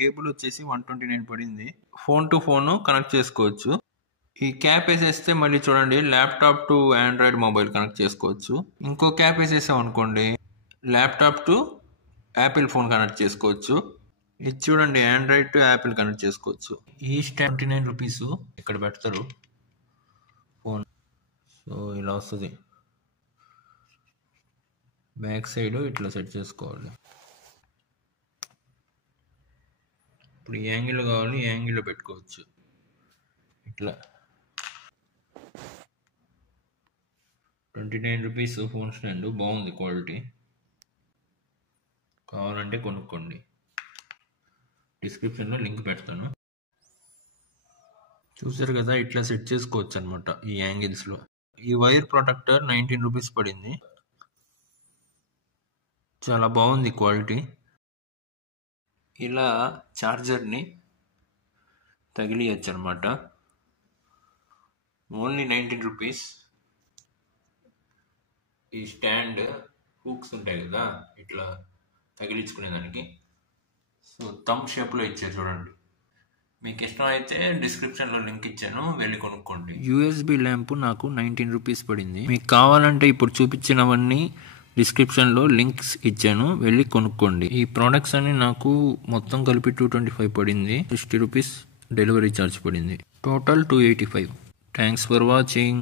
Cable వచ్చేసి 129 పడింది. Phone to phone connect చేసుకోవచ్చు. ఈ క్యాప్ వేసేస్తే మళ్ళీ చూడండి laptop to Android mobile connect చేసుకోవచ్చు. ఇంకో క్యాప్ వేసేసాం అనుకోండి laptop to Apple phone connect చేసుకోవచ్చు. ఇది చూడండి ఆండ్రాయిడ్ టు యాపిల్ కనెక్ట్ చేసుకోవచ్చు. ఈ స్టాండ్ 29 రూపీస్ ఇక్కడ పెడతారు ఫోన్. సో ఇలా వస్తుంది. బ్యాక్ సైడ్ ఇట్లా సెట్ చేసుకోవాలి. ఇప్పుడు ఈ యాంగిల్ కావాలి, ఈ యాంగిల్లో పెట్టుకోవచ్చు. ఇట్లా 29 రూపీస్ ఫోన్ స్టాండ్ బాగుంది, క్వాలిటీ. కావాలంటే కొనుక్కోండి. డిస్క్రిప్షన్లో లింక్ పెడతాను. చూసారు కదా, ఇట్లా సెట్ చేసుకోవచ్చు అనమాట ఈ యాంగిల్స్లో. ఈ వైర్ ప్రొటెక్టర్ 19 రూపీస్ పడింది. చాలా బాగుంది క్వాలిటీ. ఇలా ఛార్జర్ని తగిలియచ్చు అనమాట. Only 19 rupees. ఈ స్టాండ్ హూక్స్ ఉంటాయి కదా ఇట్లా తగిలించుకునేదానికి. సో థంబ్ షేప్లో ఇచ్చారు చూడండి. మీకు ఇష్టం అయితే డిస్క్రిప్షన్లో లింక్ ఇచ్చాను, వెళ్ళి కొనుక్కోండి. యూఎస్బి ల్యాంప్ నాకు 19 రూపీస్ పడింది. మీకు కావాలంటే ఇప్పుడు చూపించినవన్నీ డిస్క్రిప్షన్లో లింక్స్ ఇచ్చాను, వెళ్ళి కొనుక్కోండి. ఈ ప్రోడక్ట్స్ అన్ని నాకు మొత్తం కలిపి 225 పడింది. 60 రూపీస్ డెలివరీ ఛార్జ్ పడింది. టోటల్ 285. Thanks for watching.